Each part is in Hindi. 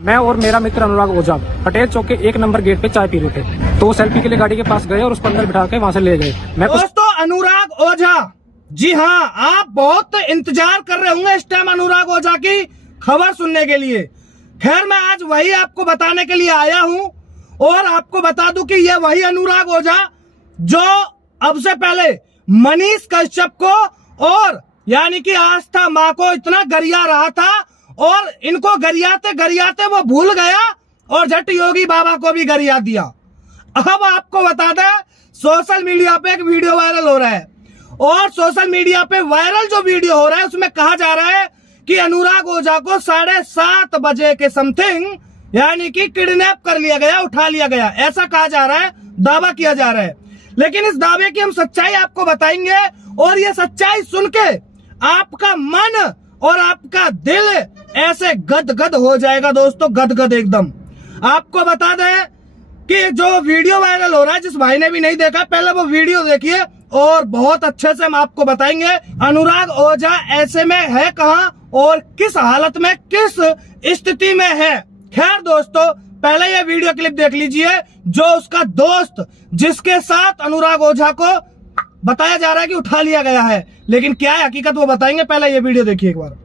मैं और मेरा मित्र अनुराग ओझा पटेल चौक के 1 नंबर गेट पे चाय पी रहे थे, तो सेल्फी के लिए गाड़ी के पास गए और उसको अंदर बिठा के वहां से ले गए। दोस्तों अनुराग ओझा, जी हाँ, आप बहुत इंतजार कर रहे होंगे इस टाइम अनुराग ओझा की खबर सुनने के लिए। खैर मैं आज वही आपको बताने के लिए आया हूँ और आपको बता दूं कि ये वही अनुराग ओझा जो अब से पहले मनीष कश्यप को और यानी कि आस्था माँ को इतना गरिया रहा था और इनको गरियाते गरियाते वो भूल गया और झट योगी बाबा को भी गरिया दिया। अब आपको बता दें सोशल मीडिया पे एक वीडियो वायरल हो रहा है और सोशल मीडिया पे वायरल जो वीडियो हो रहा है उसमें कहा जा रहा है कि अनुराग ओझा को 7:30 बजे के समथिंग यानी कि किडनैप कर लिया गया, उठा लिया गया, ऐसा कहा जा रहा है, दावा किया जा रहा है। लेकिन इस दावे की हम सच्चाई आपको बताएंगे और ये सच्चाई सुन के आपका मन और आपका दिल ऐसे गदगद हो जाएगा दोस्तों, गदगद एकदम। आपको बता दें कि जो वीडियो वायरल हो रहा है, जिस भाई ने भी नहीं देखा पहले वो वीडियो देखिए और बहुत अच्छे से हम आपको बताएंगे अनुराग ओझा ऐसे में है कहां और किस हालत में, किस स्थिति में है। खैर दोस्तों पहले ये वीडियो क्लिप देख लीजिए जो उसका दोस्त जिसके साथ अनुराग ओझा को बताया जा रहा है कि उठा लिया गया है, लेकिन क्या है हकीकत वो बताएंगे। पहले ये वीडियो देखिए एक बार।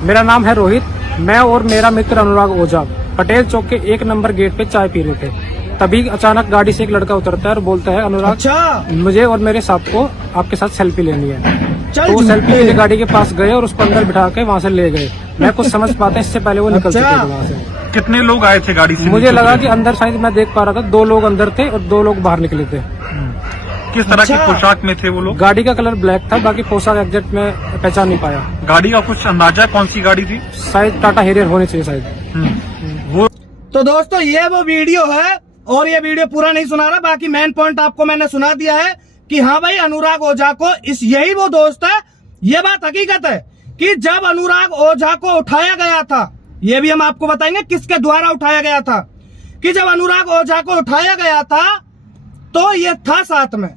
मेरा नाम है रोहित, मैं और मेरा मित्र अनुराग ओझा पटेल चौक के 1 नंबर गेट पे चाय पी रहे थे। तभी अचानक गाड़ी से एक लड़का उतरता है और बोलता है अनुराग, अच्छा मुझे और मेरे साथ को आपके साथ सेल्फी लेनी है। चल तो सेल्फी के लिए गाड़ी के पास गए और उसको अंदर बिठा के वहां से ले गए। मैं कुछ समझ पाता इससे पहले वो निकल चुके थे वहां से। कितने लोग आए थे गाड़ी से? मुझे लगा कि अंदर शायद मैं देख पा रहा था 2 लोग अंदर थे और 2 लोग बाहर निकले थे। किस तरह की पोशाक में थे वो लोग? गाड़ी का कलर ब्लैक था, बाकी पोशाक एग्जैक्ट में पहचान नहीं पाया। गाड़ी का कुछ अंदाजा कौन सी गाड़ी थी? शायद टाटा हेरियर होनी चाहिए शायद। वो तो दोस्तों ये वो वीडियो है और ये वीडियो पूरा नहीं सुना रहा, बाकी मेन पॉइंट आपको मैंने सुना दिया है कि हाँ भाई अनुराग ओझा को यही वो दोस्त है। ये बात हकीकत है कि जब अनुराग ओझा को उठाया गया था, ये भी हम आपको बताएंगे किसके द्वारा उठाया गया था, कि जब अनुराग ओझा को उठाया गया था तो ये था साथ में,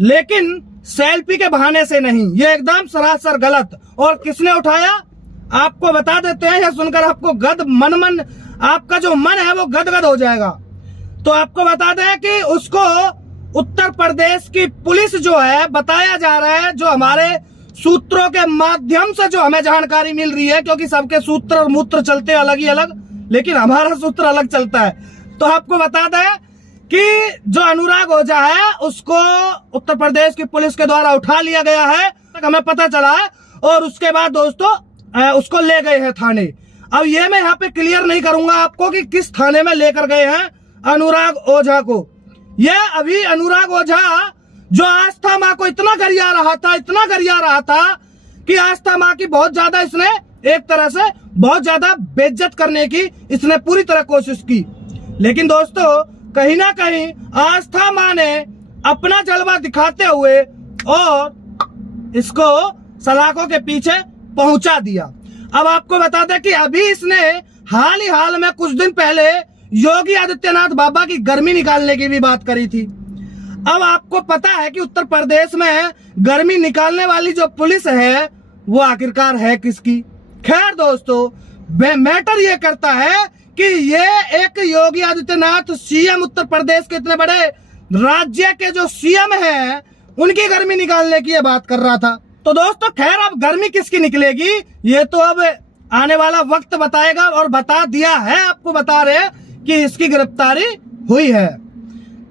लेकिन सेल्फी के बहाने से नहीं, ये एकदम सरासर गलत। और किसने उठाया आपको बता देते हैं, यह सुनकर आपको मन आपका जो मन है वो गदगद हो जाएगा। तो आपको बता दें कि उसको उत्तर प्रदेश की पुलिस जो है, बताया जा रहा है, जो हमारे सूत्रों के माध्यम से जो हमें जानकारी मिल रही है, क्योंकि सबके सूत्र और मूत्र चलते अलग ही अलग, लेकिन हमारा सूत्र अलग चलता है। तो आपको बता दें कि जो अनुराग ओझा है उसको उत्तर प्रदेश की पुलिस के द्वारा उठा लिया गया है, तक हमें पता चला है। और उसके बाद दोस्तों उसको ले गए हैं थाने। अब ये मैं यहाँ पे क्लियर नहीं करूंगा आपको कि किस थाने में लेकर गए हैं अनुराग ओझा को। यह अभी अनुराग ओझा जो आस्था माँ को इतना गरिया रहा था कि आस्था माँ की बहुत ज्यादा इसने एक तरह से बहुत ज्यादा बेइज्जत करने की इसने पूरी तरह कोशिश की। लेकिन दोस्तों कहीं ना कहीं आस्था माँ ने अपना जलवा दिखाते हुए और इसको सलाखों के पीछे पहुंचा दिया। अब आपको बता दें कि अभी इसने हाल में कुछ दिन पहले योगी आदित्यनाथ बाबा की गर्मी निकालने की भी बात करी थी। अब आपको पता है कि उत्तर प्रदेश में गर्मी निकालने वाली जो पुलिस है वो आखिरकार है किसकी। खैर दोस्तों मैटर ये करता है कि ये एक योगी आदित्यनाथ सीएम, उत्तर प्रदेश के इतने बड़े राज्य के जो सीएम हैं उनकी गर्मी निकालने की ये बात कर रहा था। तो दोस्तों खैर अब गर्मी किसकी निकलेगी ये तो अब आने वाला वक्त बताएगा, और बता दिया है, आपको बता रहे कि इसकी गिरफ्तारी हुई है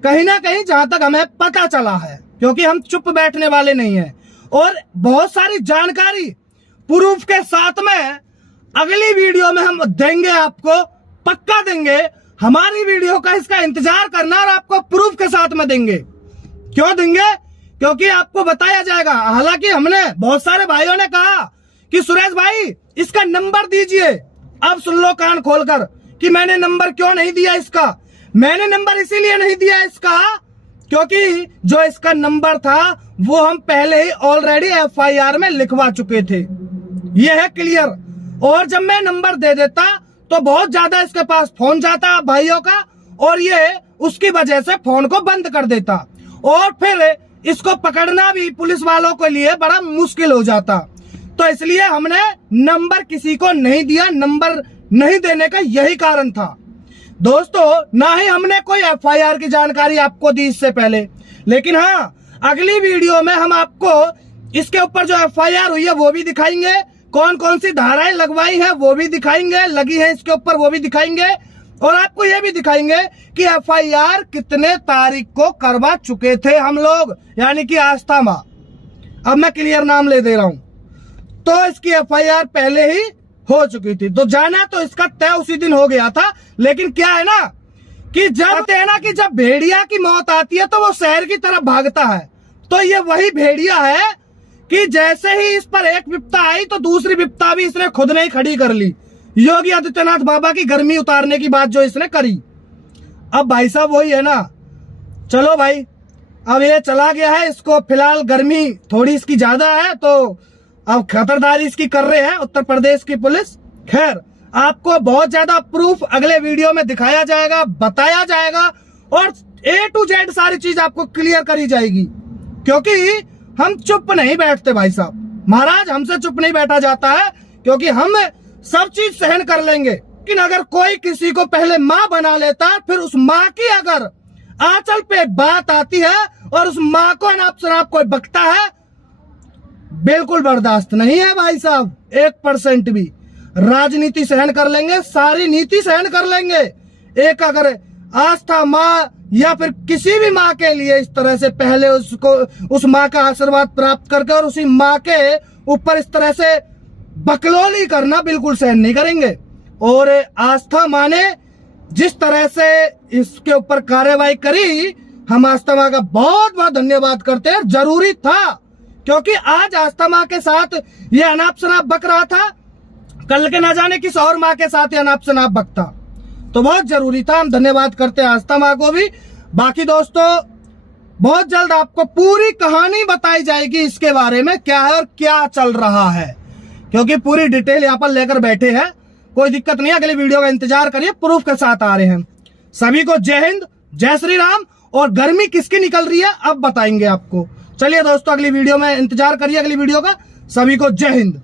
कहीं ना कहीं, जहां तक हमें पता चला है, क्योंकि हम चुप बैठने वाले नहीं हैं। और बहुत सारी जानकारी प्रूफ के साथ में अगली वीडियो में हम देंगे, आपको पक्का देंगे। हमारी वीडियो का इसका इंतजार करना और आपको प्रूफ के साथ में देंगे। क्यों देंगे? क्योंकि आपको बताया जाएगा। हालांकि हमने बहुत सारे भाइयों ने कहा कि सुरेश भाई इसका नंबर दीजिए। अब सुन लो कान खोलकर कि मैंने नंबर क्यों नहीं दिया इसका। मैंने नंबर इसीलिए नहीं दिया इसका क्योंकि जो इसका नंबर था वो हम पहले ही ऑलरेडी FIR में लिखवा चुके थे, ये है क्लियर। और जब मैं नंबर दे देता तो बहुत ज्यादा इसके पास फोन जाता भाइयों का, और ये उसकी वजह से फोन को बंद कर देता, और फिर इसको पकड़ना भी पुलिस वालों के लिए बड़ा मुश्किल हो जाता। तो इसलिए हमने नंबर किसी को नहीं दिया, नंबर नहीं देने का यही कारण था। दोस्तों, ना ही हमने कोई एफआईआर की जानकारी आपको दी इससे पहले, लेकिन हाँ, अगली वीडियो में हम आपको इसके ऊपर जो एफआईआर हुई है वो भी दिखाएंगे, कौन कौन सी धाराएं लगवाई है वो भी दिखाएंगे, लगी है इसके ऊपर वो भी दिखाएंगे, और आपको ये भी दिखाएंगे कि एफआईआर कितने तारीख को करवा चुके थे हम लोग, यानी कि आस्था मां। अब मैं क्लियर नाम ले दे रहा हूं। तो इसकी एफआईआर पहले ही हो चुकी थी, तो जाना तो इसका तय उसी दिन हो गया था। लेकिन क्या है ना कि जब भेड़िया की मौत आती है तो वो शहर की तरफ भागता है। तो ये वही भेड़िया है कि जैसे ही इस पर एक विपत्ता आई तो दूसरी विपत्ता भी इसने खुद ने ही खड़ी कर ली। योगी आदित्यनाथ बाबा की गर्मी उतारने की बात जो इसने करी। अब भाई साहब वही है ना, चलो भाई, अब ये चला गया है, इसको फिलहाल गर्मी थोड़ी इसकी ज्यादा है तो अब खतरदारी इसकी कर रहे हैं उत्तर प्रदेश की पुलिस। खैर, आपको बहुत ज्यादा प्रूफ अगले वीडियो में दिखाया जाएगा, बताया जाएगा, और A to Z सारी चीज आपको क्लियर करी जाएगी, क्योंकि हम चुप नहीं बैठते भाई साहब। महाराज, हमसे चुप नहीं बैठा जाता है, क्योंकि हम सब चीज सहन कर लेंगे। लेकिन अगर कोई किसी को पहले माँ बना लेता है, फिर उस माँ की अगर आंचल पे बात आती है और उस माँ को अनाप शनाप कोई बकता है, बिल्कुल बर्दाश्त नहीं है भाई साहब, 1% भी। राजनीति सहन कर लेंगे, सारी नीति सहन कर लेंगे। एक अगर आस्था माँ या फिर किसी भी माँ के लिए इस तरह से पहले उसको उस माँ का आशीर्वाद प्राप्त करके और उसी माँ के ऊपर इस तरह से बकलोली करना बिल्कुल सहन नहीं करेंगे। और आस्था माँ ने जिस तरह से इसके ऊपर कार्रवाई करी, हम आस्था माँ का बहुत बहुत धन्यवाद करते हैं। जरूरी था, क्योंकि आज आस्था माँ के साथ ये अनाप शनाप बक रहा था, कल के ना जाने किस और माँ के साथ ये अनाप शनाप बकता, तो बहुत जरूरी था। हम धन्यवाद करते हैं आस्था माँ को भी। बाकी दोस्तों, बहुत जल्द आपको पूरी कहानी बताई जाएगी इसके बारे में, क्या है और क्या चल रहा है, क्योंकि पूरी डिटेल यहाँ पर लेकर बैठे हैं। कोई दिक्कत नहीं, अगली वीडियो का इंतजार करिए, प्रूफ के साथ आ रहे हैं। सभी को जय हिंद, जय श्री राम। और गर्मी किसकी निकल रही है अब बताएंगे आपको। चलिए दोस्तों, अगली वीडियो में इंतजार करिए अगली वीडियो का। सभी को जय हिंद।